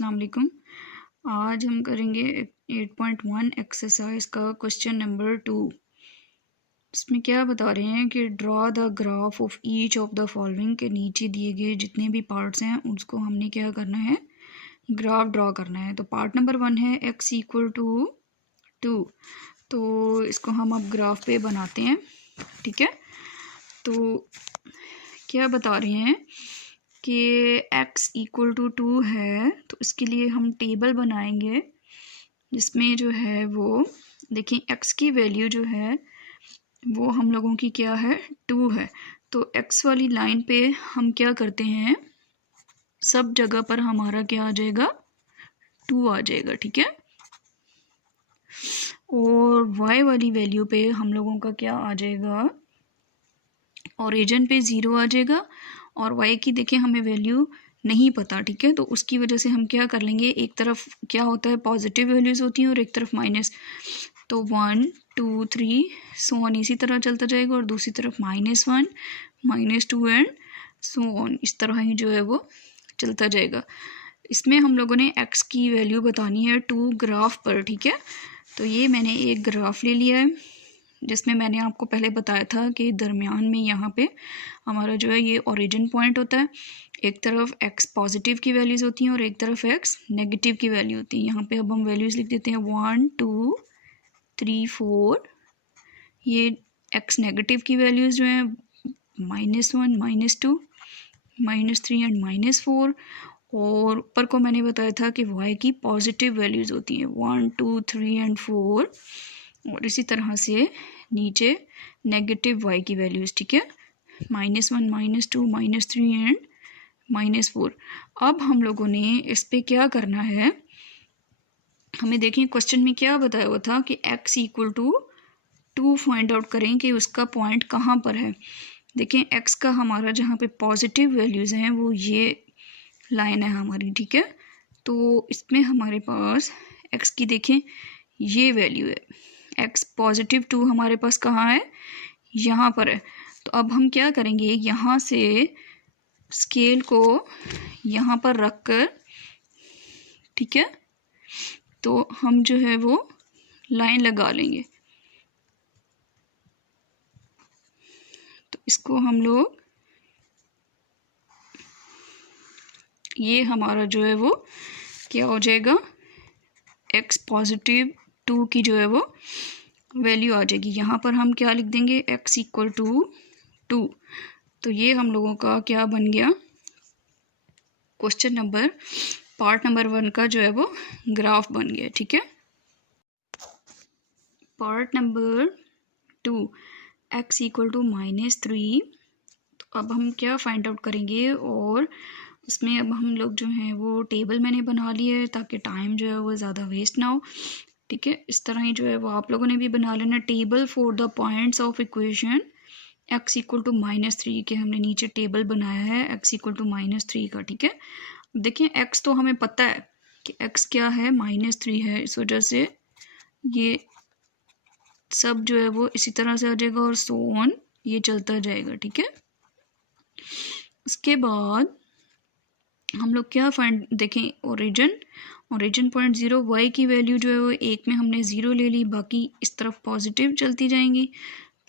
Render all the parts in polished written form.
अस्सलाम वालेकुम। आज हम करेंगे 8.1 एक्सरसाइज का क्वेश्चन नंबर 2। इसमें क्या बता रहे हैं कि draw the graph of each of the following के नीचे दिए गए जितने भी पार्ट्स हैं उसको हमने क्या करना है, ग्राफ ड्रॉ करना है। तो पार्ट नंबर 1 है x = 2। तो इसको हम अब ग्राफ पे बनाते हैं, ठीक है। तो क्या बता रहे हैं कि x = 2 है, तो इसके लिए हम टेबल बनाएंगे जिसमें जो है वो देखिए x की वैल्यू जो है वो हम लोगों की क्या है, 2 है। तो x वाली लाइन पे हम क्या करते हैं, सब जगह पर हमारा क्या आ जाएगा, 2 आ जाएगा, ठीक है। और y वाली वैल्यू पे हम लोगों का क्या आ जाएगा, ओरिजिन पे 0 आ जाएगा। और y की देखिए हमें वैल्यू नहीं पता, ठीक है। तो उसकी वजह से हम क्या कर लेंगे, एक तरफ क्या होता है पॉजिटिव वैल्यूज़ होती हैं और एक तरफ माइनस। तो 1 2 3 सो ऑन इसी तरह चलता जाएगा, और दूसरी तरफ -1 -2 एंड सो ऑन, इस तरह ही जो है वो चलता जाएगा। इसमें हम लोगों ने x की वैल्यू बतानी है 2 ग्राफ पर, ठीक है। तो ये मैंने एक ग्राफ ले लिया है जिसमें मैंने आपको पहले बताया था कि दरमियान में यहाँ पे हमारा जो है ये ओरिजिन पॉइंट होता है। एक तरफ x पॉजिटिव की वैल्यूज़ होती हैं और एक तरफ x नेगेटिव की वैल्यू होती है। यहाँ पे अब हम वैल्यूज़ लिख देते हैं 1 2 3 4। ये x नेगेटिव की वैल्यूज़ जो हैं -1 -2 -3 एंड -4। और ऊपर को मैंने बताया था कि y की पॉजिटिव वैल्यूज़ होती हैं 1 2 3 एंड 4। और इसी तरह से नीचे नेगेटिव y की वैल्यूज़, ठीक है, -1 -2 -3 एंड -4। अब हम लोगों ने इस पे क्या करना है, हमें देखें क्वेश्चन में क्या बताया हुआ था कि x = 2 फाइंड आउट करें कि उसका पॉइंट कहाँ पर है। देखें x का हमारा जहाँ पे पॉजिटिव वैल्यूज़ हैं वो ये लाइन है हमारी, ठीक है। तो इसमें हमारे पास x की देखें ये वैल्यू है, x +2 हमारे पास कहाँ है, यहाँ पर है। तो अब हम क्या करेंगे, यहाँ से स्केल को यहाँ पर रख कर, ठीक है, तो हम जो है वो लाइन लगा लेंगे। तो इसको हम लोग, ये हमारा जो है वो क्या हो जाएगा, x +2 की जो है वो वैल्यू आ जाएगी। यहाँ पर हम क्या लिख देंगे, x = 2। तो ये हम लोगों का क्या बन गया, क्वेश्चन नंबर पार्ट नंबर 1 का जो है वो ग्राफ बन गया, ठीक है। Part number 2 x = -3। तो अब हम क्या फाइंड आउट करेंगे, और उसमें अब हम लोग जो हैं वो टेबल मैंने बना लिया है ताकि टाइम जो है वो ज़्यादा वेस्ट ना हो, ठीक है। इस तरह ही जो है वो आप लोगों ने भी बना लेना, table for the points of equation x = -3 के हमने नीचे टेबल बनाया है x = -3 का, ठीक है। देखिए x तो हमें पता है कि x क्या है, -3 है, इस वजह से ये सब जो है वो इसी तरह से आ जाएगा और सो ऑन ये चलता जाएगा, ठीक है। उसके बाद हम लोग क्या फाइंड, देखें ओरिजिन पॉइंट 0, y की वैल्यू जो है वो एक में हमने 0 ले ली, बाकी इस तरफ पॉजिटिव चलती जाएंगी,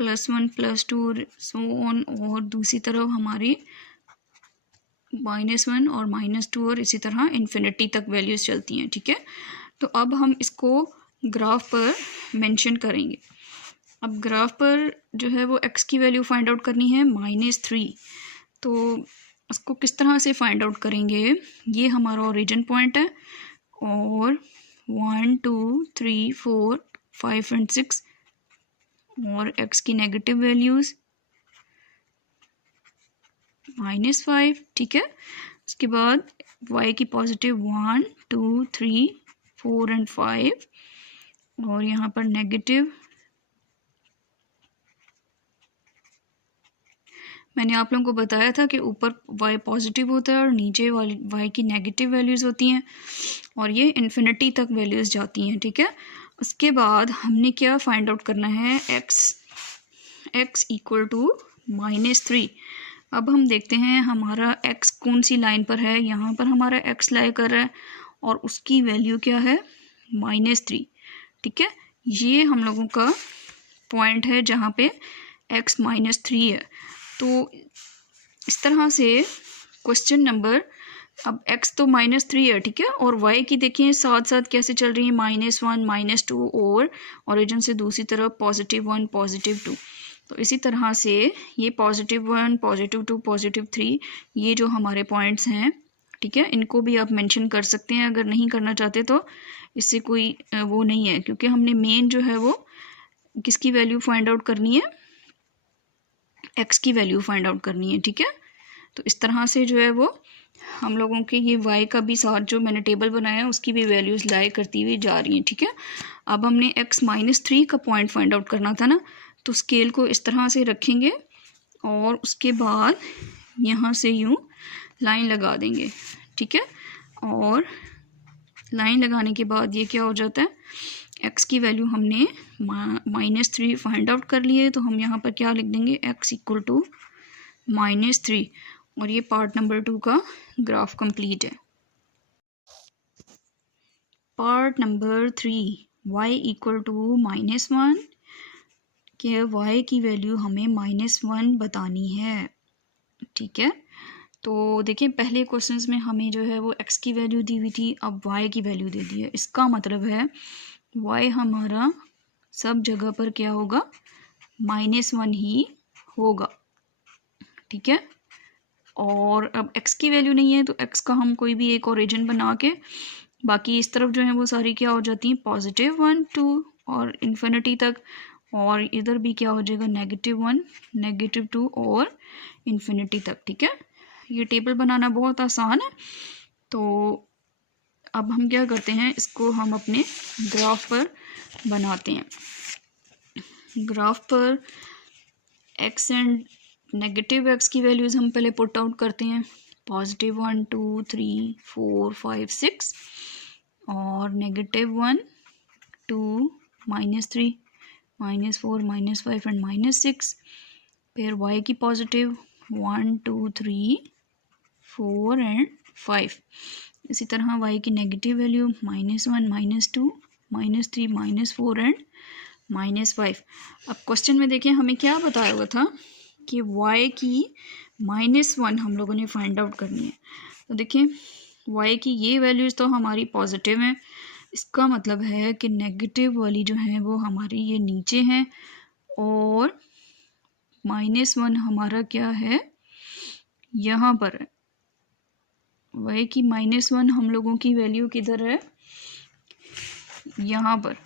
+1 +2 सो ऑन। और दूसरी तरफ हमारी -1 और -2 और इसी तरह इन्फिनिटी तक वैल्यूज़ चलती हैं, ठीक है। तो अब हम इसको ग्राफ पर मेंशन करेंगे। अब ग्राफ पर जो है वो x की वैल्यू फाइंड आउट करनी है -3। तो उसको किस तरह से फाइंड आउट करेंगे, ये हमारा ओरिजिन पॉइंट है और 1 2 3 4 5 एंड 6 और x की नेगेटिव वैल्यूज़ -5, ठीक है। उसके बाद y की पॉजिटिव 1 2 3 4 एंड 5 और यहाँ पर नेगेटिव, मैंने आप लोगों को बताया था कि ऊपर y पॉजिटिव होता है और नीचे वाली y की नेगेटिव वैल्यूज़ होती हैं और ये इन्फिनिटी तक वैल्यूज़ जाती हैं, ठीक है। उसके बाद हमने क्या फाइंड आउट करना है, x = -3। अब हम देखते हैं हमारा x कौन सी लाइन पर है, यहाँ पर हमारा x लाई कर रहा है और उसकी वैल्यू क्या है -3, ठीक है। ये हम लोगों का पॉइंट है जहाँ पे x -3 है। तो इस तरह से क्वेश्चन नंबर, अब x तो -3 है, ठीक है, और y की देखिए साथ साथ कैसे चल रही है, -1 -2 और ओरिजिन से दूसरी तरफ +1 +2। तो इसी तरह से ये +1 +2 +3 ये जो हमारे पॉइंट्स हैं, ठीक है, इनको भी आप मेंशन कर सकते हैं। अगर नहीं करना चाहते तो इससे कोई वो नहीं है, क्योंकि हमने मेन जो है वो किसकी वैल्यू फाइंड आउट करनी है, x की वैल्यू फाइंड आउट करनी है, ठीक है। तो इस तरह से जो है वो हम लोगों के ये y का भी साथ जो मैंने टेबल बनाया है उसकी भी वैल्यूज़ लाई करती हुई जा रही हैं, ठीक है। अब हमने x -3 का पॉइंट फाइंड आउट करना था ना, तो स्केल को इस तरह से रखेंगे और उसके बाद यहाँ से यूँ लाइन लगा देंगे, ठीक है। और लाइन लगाने के बाद ये क्या हो जाता है, x की वैल्यू हमने -3 फाइंड आउट कर ली है, तो हम यहाँ पर क्या लिख देंगे, x = -3। और ये पार्ट नंबर 2 का ग्राफ कंप्लीट है। पार्ट नंबर 3, y = -1, कि y की वैल्यू हमें -1 बतानी है, ठीक है। तो देखिए पहले क्वेश्चंस में हमें जो है वो x की वैल्यू दी हुई थी, अब y की वैल्यू दे दी है। इसका मतलब है y हमारा सब जगह पर क्या होगा, -1 ही होगा, ठीक है। और अब x की वैल्यू नहीं है तो x का हम कोई भी एक ओरिजिन बना के बाकी इस तरफ जो है वो सारी क्या हो जाती हैं, +1 2 और इन्फिनिटी तक, और इधर भी क्या हो जाएगा, -1 -2 और इन्फिनिटी तक, ठीक है। ये टेबल बनाना बहुत आसान है। तो अब हम क्या करते हैं, इसको हम अपने ग्राफ पर बनाते हैं। ग्राफ पर x एंड -x की वैल्यूज़ हम पहले पुट आउट करते हैं, +1 2 3 4 5 6 और -1 2 -3 -4 -5 एंड -6। फिर y की पॉजिटिव 1 2 3 4 एंड 5। इसी तरह y की नेगेटिव वैल्यू -1 -2 -3 -4 एंड -5। अब क्वेश्चन में देखिए हमें क्या बताया हुआ था कि y की -1 हम लोगों ने फाइंड आउट करनी है। तो देखिए y की ये वैल्यूज़ तो हमारी पॉजिटिव हैं, इसका मतलब है कि नेगेटिव वाली जो है वो हमारी ये नीचे हैं, और -1 हमारा क्या है, यहाँ पर है। y की -1 हम लोगों की वैल्यू किधर है, यहाँ पर,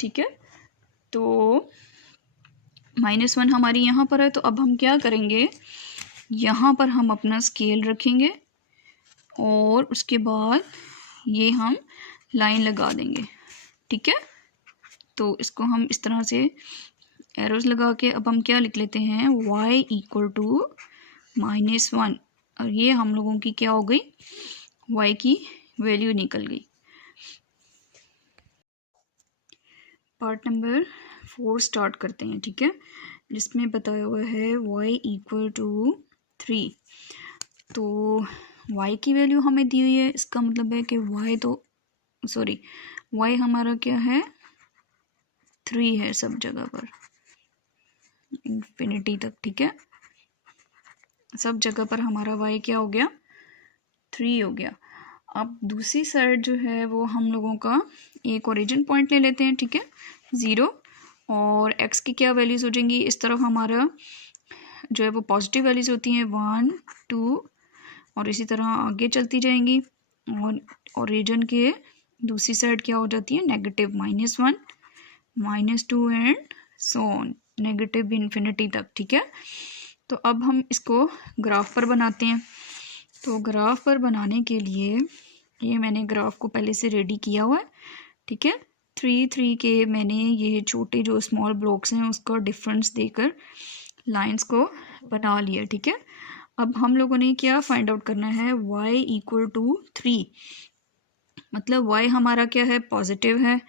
ठीक है। तो -1 हमारी यहाँ पर है, तो अब हम क्या करेंगे, यहाँ पर हम अपना स्केल रखेंगे और उसके बाद ये हम लाइन लगा देंगे, ठीक है। तो इसको हम इस तरह से एरोस लगा के अब हम क्या लिख लेते हैं, y = -1, और ये हम लोगों की क्या हो गई, y की वैल्यू निकल गई। पार्ट नंबर 4 स्टार्ट करते हैं, ठीक है, जिसमें बताया हुआ है y = 3। तो y की वैल्यू हमें दी हुई है, इसका मतलब है कि y हमारा क्या है, 3 है सब जगह पर, इन्फिनिटी तक, ठीक है। सब जगह पर हमारा y क्या हो गया, 3 हो गया। अब दूसरी साइड जो है वो हम लोगों का एक ओरिजिन पॉइंट ले लेते हैं, ठीक है, 0, और x की क्या वैल्यूज़ हो जाएंगी, इस तरफ हमारा जो है वो पॉजिटिव वैल्यूज़ होती हैं 1 2, और इसी तरह आगे चलती जाएंगी, और ओरिजिन के दूसरी साइड क्या हो जाती है, -1 -2 and so on, negative infinity तक, ठीक है। तो अब हम इसको ग्राफ पर बनाते हैं। तो ग्राफ पर बनाने के लिए ये मैंने ग्राफ को पहले से रेडी किया हुआ है, ठीक है। 3 3 के मैंने ये छोटे जो स्मॉल ब्लॉक्स हैं उसका डिफरेंस देकर लाइंस को बना लिया, ठीक है। अब हम लोगों ने क्या फाइंड आउट करना है, y = 3, मतलब y हमारा क्या है, पॉजिटिव है,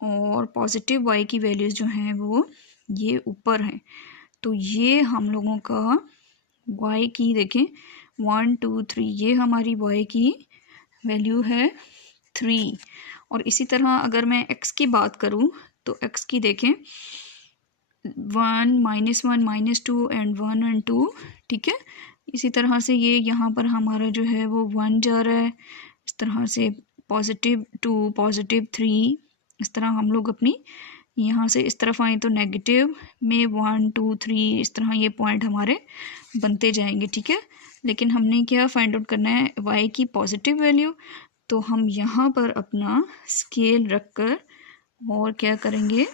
और पॉजिटिव y की वैल्यूज़ जो हैं वो ये ऊपर हैं। तो ये हम लोगों का y की देखें 1 2 3, ये हमारी y की वैल्यू है 3। और इसी तरह अगर मैं x की बात करूँ तो x की देखें 1 -1 -2 एंड 1 एंड 2, ठीक है। इसी तरह से ये यहाँ पर हमारा जो है वो 1 जा रहा है, इस तरह से +2 +3, इस तरह हम लोग अपनी यहाँ से इस तरफ आए तो नेगेटिव में 1 2 3 इस तरह ये पॉइंट हमारे बनते जाएंगे, ठीक है। लेकिन हमने क्या फाइंड आउट करना है, y की पॉजिटिव वैल्यू। तो हम यहाँ पर अपना स्केल रख कर और क्या करेंगे,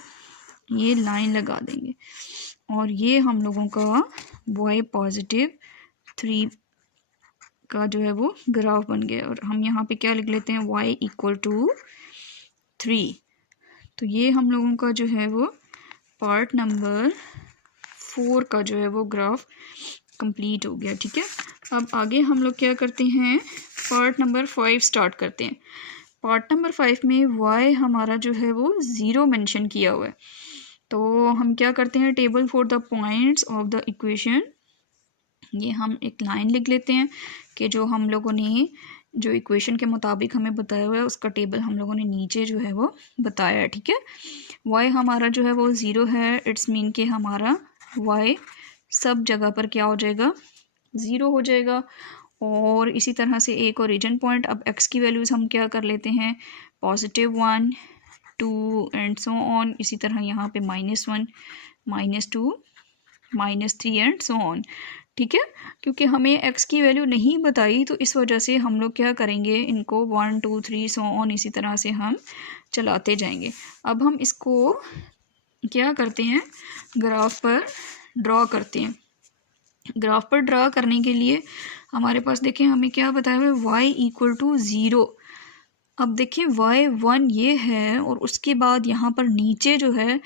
ये लाइन लगा देंगे और ये हम लोगों का y +3 का जो है वो ग्राफ बन गया। और हम यहाँ पे क्या लिख लेते हैं, y = 3। तो ये हम लोगों का जो है वो पार्ट नंबर 4 का जो है वो ग्राफ कंप्लीट हो गया, ठीक है। अब आगे हम लोग क्या करते हैं, पार्ट नंबर 5 स्टार्ट करते हैं। पार्ट नंबर 5 में y हमारा जो है वो 0 मेंशन किया हुआ है। तो हम क्या करते हैं, table for the points of the equation, ये हम एक लाइन लिख लेते हैं कि जो हम लोगों ने जो इक्वेशन के मुताबिक हमें बताया हुआ है उसका टेबल हम लोगों ने नीचे जो है वो बताया है, ठीक है। y हमारा जो है वो 0 है, इट्स मीन कि हमारा y सब जगह पर क्या हो जाएगा, 0 हो जाएगा। और इसी तरह से एक ओरिजिन पॉइंट, अब x की वैल्यूज़ हम क्या कर लेते हैं, +1 2 एंड सो ऑन। इसी तरह यहाँ पे -1 -2 -3 एंड सो ऑन, ठीक है। क्योंकि हमें x की वैल्यू नहीं बताई तो इस वजह से हम लोग क्या करेंगे, इनको 1 2 3 सो ऑन इसी तरह से हम चलाते जाएंगे। अब हम इसको क्या करते हैं, ग्राफ पर ड्रॉ करते हैं। ग्राफ पर ड्रॉ करने के लिए हमारे पास देखें हमें क्या बताया हुआ है, y = 0। अब देखिए y1 ये है और उसके बाद यहाँ पर नीचे जो है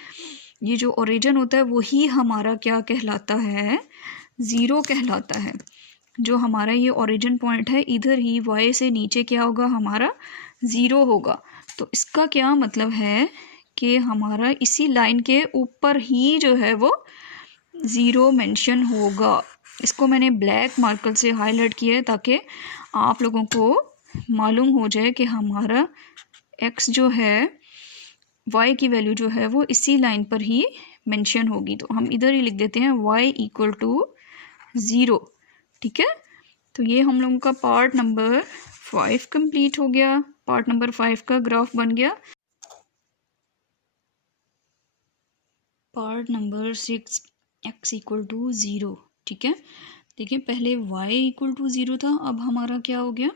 ये जो ओरिजिन होता है वही हमारा क्या कहलाता है, 0 कहलाता है। जो हमारा ये ओरिजिन पॉइंट है इधर ही y से नीचे क्या होगा, हमारा 0 होगा। तो इसका क्या मतलब है कि हमारा इसी लाइन के ऊपर ही जो है वो 0 मेंशन होगा। इसको मैंने ब्लैक मार्कर से हाईलाइट किया है ताकि आप लोगों को मालूम हो जाए कि हमारा x जो है, y की वैल्यू जो है वो इसी लाइन पर ही मेंशन होगी। तो हम इधर ही लिख देते हैं y = 0, ठीक है। तो ये हम लोगों का पार्ट नंबर 5 कंप्लीट हो गया, पार्ट नंबर 5 का ग्राफ बन गया। पार्ट नंबर 6 x = 0, ठीक है। देखिए पहले y = 0 था, अब हमारा क्या हो गया,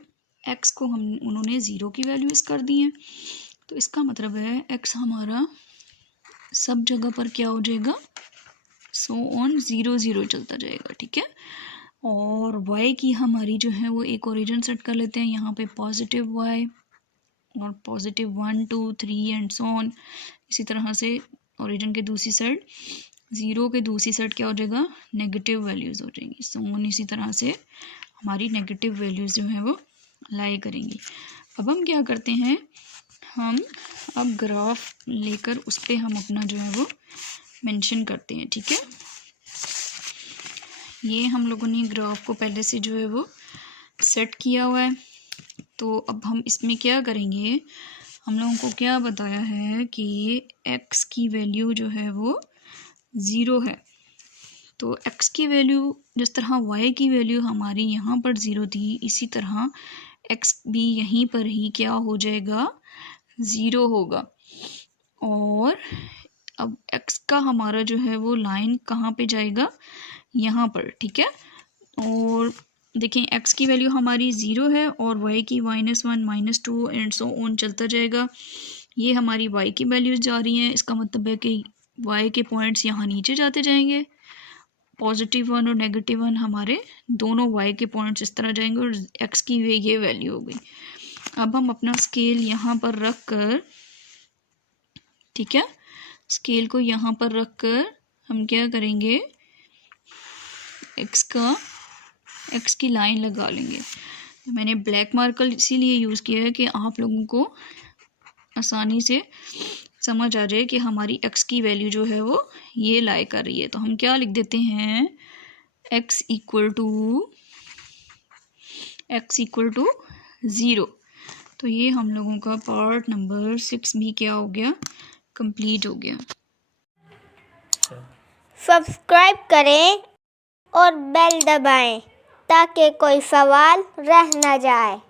x को हम उन्होंने 0 की वैल्यूज़ कर दी हैं। तो इसका मतलब है x हमारा सब जगह पर क्या हो जाएगा, सो ऑन 0 0 चलता जाएगा, ठीक है। और y की हमारी जो है वो एक ओरिजिन सेट कर लेते हैं, यहाँ पे +y और +1 2 3 एंड सो ऑन। इसी तरह से ओरिजिन के दूसरी साइड 0 के दूसरी साइड क्या हो जाएगा, नेगेटिव वैल्यूज़ हो जाएंगी, सो ऑन। इसी तरह से हमारी नेगेटिव वैल्यूज़ जो है वो लाई करेंगी। अब हम क्या करते हैं, हम अब ग्राफ लेकर उस पर हम अपना जो है वो मेंशन करते हैं, ठीक है। ये हम लोगों ने ग्राफ को पहले से जो है वो सेट किया हुआ है। तो अब हम इसमें क्या करेंगे, हम लोगों को क्या बताया है कि x की वैल्यू जो है वो 0 है। तो x की वैल्यू जिस तरह y की वैल्यू हमारी यहाँ पर 0 थी, इसी तरह x भी यहीं पर ही क्या हो जाएगा, 0 होगा। और अब x का हमारा जो है वो लाइन कहाँ पे जाएगा, यहाँ पर, ठीक है। और देखें x की वैल्यू हमारी 0 है और y की -1 -2 एंड सो ऑन चलता जाएगा। ये हमारी y की वैल्यूज़ जा रही हैं, इसका मतलब है कि y के पॉइंट्स यहाँ नीचे जाते जाएंगे। +1 और -1 हमारे दोनों y के पॉइंट्स इस तरह जाएंगे और x की ये वैल्यू हो गई। अब हम अपना स्केल यहाँ पर रख कर, ठीक है, स्केल को यहाँ पर रख कर हम क्या करेंगे, x की लाइन लगा लेंगे। मैंने ब्लैक मार्कर इसीलिए यूज़ किया है कि आप लोगों को आसानी से समझ आ जाए कि हमारी x की वैल्यू जो है वो ये लाई कर रही है। तो हम क्या लिख देते हैं, x = 0, तो ये हम लोगों का पार्ट नंबर 6 भी क्या हो गया, कंप्लीट हो गया। सब्सक्राइब करें और बेल दबाएं ताकि कोई सवाल रह न जाए।